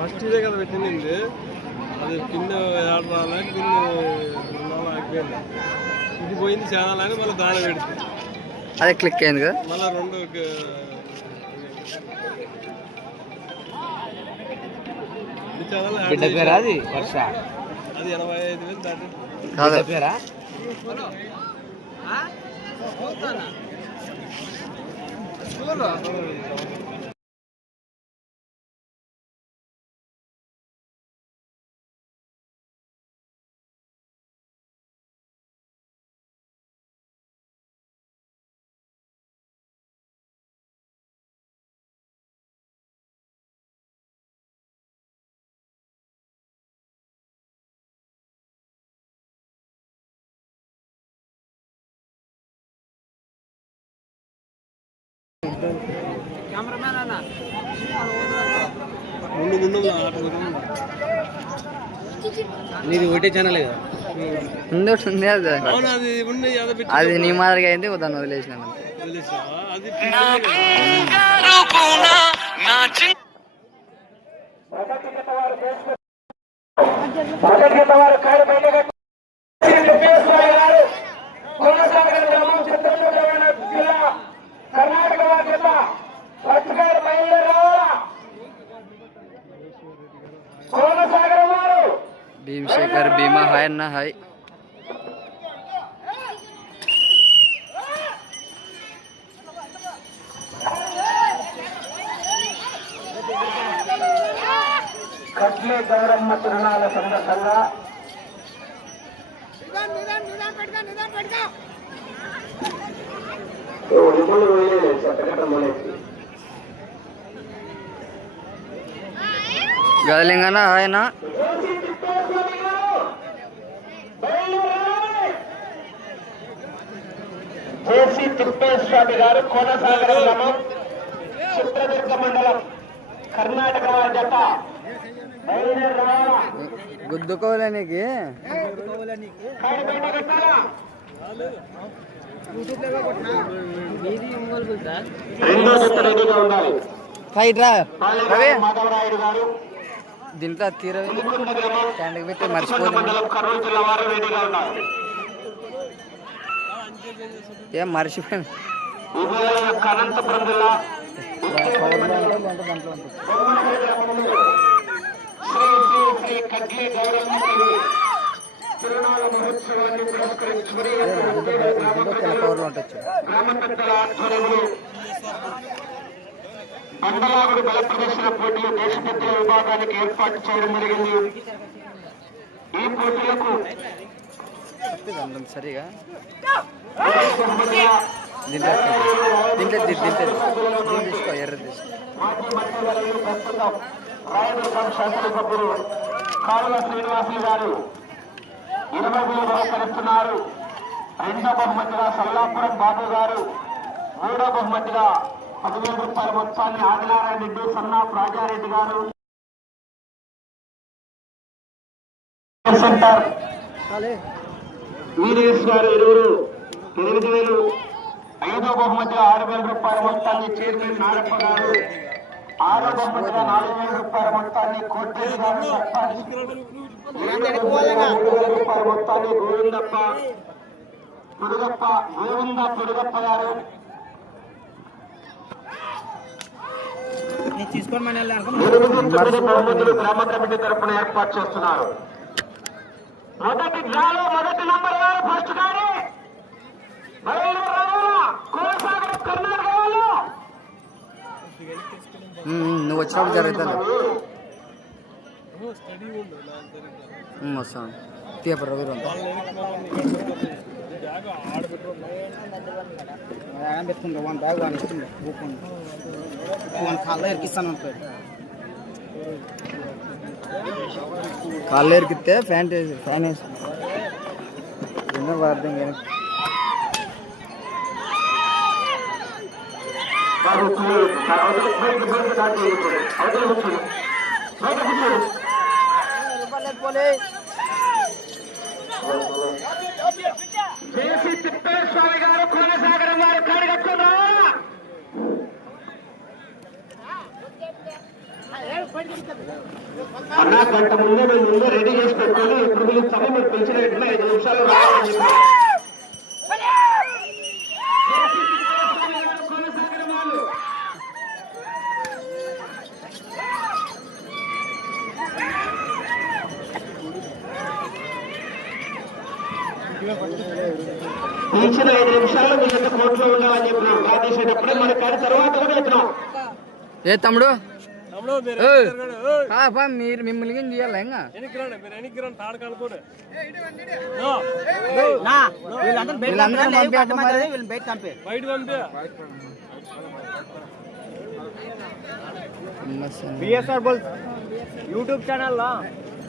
First ఇదే కదా పెట్టింది. అది పిన్ ఆడ రాలే పిన్ నాలుగు ఆగిపోయింది ఇది పోయింది ఛానల్ అని మళ్ళీ దాని పెడితే. అదే క్లిక్ అయింది కదా? మళ్ళీ రెండు బిడ్డ పేరా అది? వర్ష. అది ఎనభై ఐదు వేలు దాటి. కాదు. పేరా? ముందు నీది ఒకటే ఛానల్ కదా ఉంది ఒకటి ఉంది అది అది నీ మాదిరిగా అయింది దాన్ని. వదిలేసావా? భీమా హాయ్ అన్న హాయ్ కట్లే గౌరమ్మ తిరునాళ్ళ సందర్భంగా గదలింగన్న జేసీ తిప్పేస్వామి గారు కోనసాగర గ్రామం చిత్రదుర్గ మండలం కర్ణాటక జత బయలుదేరి రావాలా? గుద్దుకోలే నీకు కాడి బయట కట్టాలా? రెండో జత రెడీగా ఉండాలి ఫైట్ రా రవి పాలెగారు మాధవరాయుడు గారు దీంట్లో తీర స్టాండ్కి పెట్టి మర్చిపోతుంది మండలం కర్నూలు జిల్లా వారు రెడీగా ఉన్నారు ఏం మర్చిపోయాను. ఉభయ యొక్క అనంతపురం జిల్లా తిరునాళ్ళ మహోత్సవాన్ని పురస్కరించుకుని గ్రామ పెద్దల ఆధ్వర్యంలో బల ప్రదర్శన పోటీలు దేశ విభాగానికి ఏర్పాటు చేయడం జరిగింది ఈ పోటీలకు దాంట్లో సరిగా? దీంట్లో దీంట్లో తీసుకో శాసనసభ్యులు కారుల శ్రీనివాసులు గారు ఇరవై వేలు బహుకరిస్తున్నారు రెండో బహుమతిగా సల్లాపురం బాబు గారు మూడో బహుమతిగా పదివేల రూపాయల మొత్తాన్ని ఆదినారాయణ రెడ్డి సన్నా రాజారెడ్డి గారు సెంటర్ వీరేష్ గారు ఇరువురు ఎనిమిది వేలు ఐదో బహుమతిగా ఆరు వేల రూపాయల మొత్తాన్ని చైర్మన్ నారప్ప గారు ఆరో బహుమతిగా నాలుగు వేల రూపాయల మొత్తాన్ని కోటేశ్వర గారు మూడు వేల రూపాయల మొత్తాన్ని గోవిందప్ప పురుగప్ప గోవింద పురుగప్ప గారు. గ్రామ కమిటీ తరఫున ఏర్పాటు చేస్తున్నారు. మొదటి డ్రాలో మొదటి నంబర్ ఉమ్, ఉమ్, నువ్వు వచ్చినప్పుడు జరుగుతుంది వస్తాను తీయప రవి రెండు పెట్టుకుంటా వన్ బ్యాగ్ వన్ ఇస్తుంది వన్ కాళ్ళ ఎరికిస్తాను అంటాడు కాళ్ళు ఎరికితే ఫ్యాన్ వేసి ఫ్యాన్ వేసి ఎన్నో వాడదాం కానీ బాబు బయట బయట అవతల బయట గారు కోనసాగరం వారు కాడిగట్టుకుని రావాలా గంట ముందే మేము ముందే రెడీ చేసి పెట్టుకొని ఇప్పుడు మీరు సమయం మీరు పిలిచిన ఐదు నిమిషాలు రావాలని పిలిచిన ఐదు నిమిషాల్లో మీ యొక్క కోర్టులో ఉండాలని చెప్పినాం కాల్ చేసేటప్పుడే మనకి కానీ తర్వాత కూడా ఏ తమ్ముడు? తమ్ముడు మీరు మిమ్మల్ని ఏం చేయాలి ఇంకా? బిఎస్ఆర్ బోల్ యూట్యూబ్ ఛానల్లో?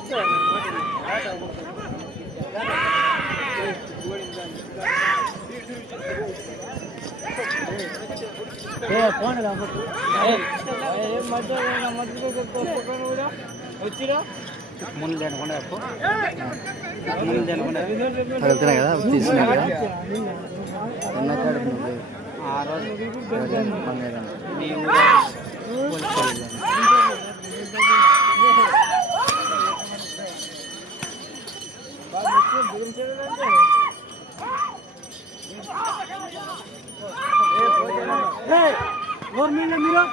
చేయాలి నా ముందు తినకుండా ముందు తినకుండా కదా తీసినా కదా Araw. Galing ng Panginoon. Hey! Mira.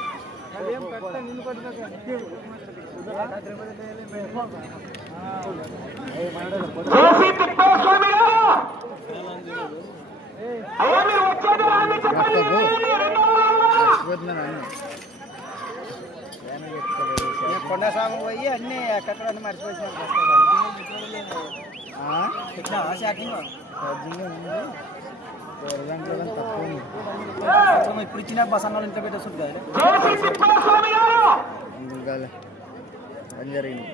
కొండసాగు పోయి అన్నీ ఎక్కడ మర్చిపోయినా ఇప్పుడు ఇచ్చిన బస్ అన్న ఇంట్లో పెట్టేస్తుంది కదా జేసీ జరిగింది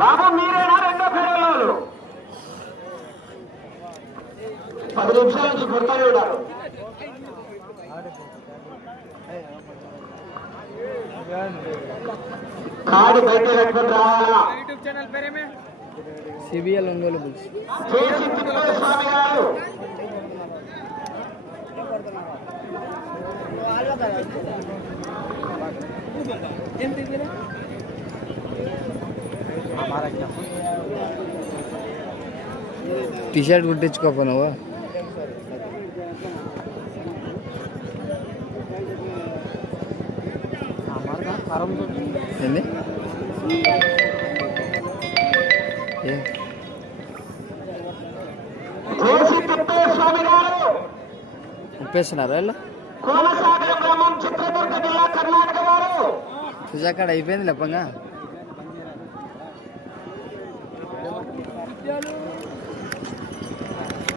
బాబు మీరేనా రెండో ఫేరలో పది నిమిషాల నుంచి కొడతానే ఉన్నారు కాడి బయట పెట్టుకుని రావాలా? సిబిఎల్ ఒంగోలు బుల్స్ తిప్పేస్వామి గారు. టీ షర్ట్ కుట్టించుకోపో నువ్వు. ఏంది? ఉప్పేస్తున్నారా వీళ్ళు కోనసాగరం గ్రామం చిత్రదుర్గ జిల్లా కర్ణాటక వారు సుజాకాడ అయిపోయింది లేపంగా.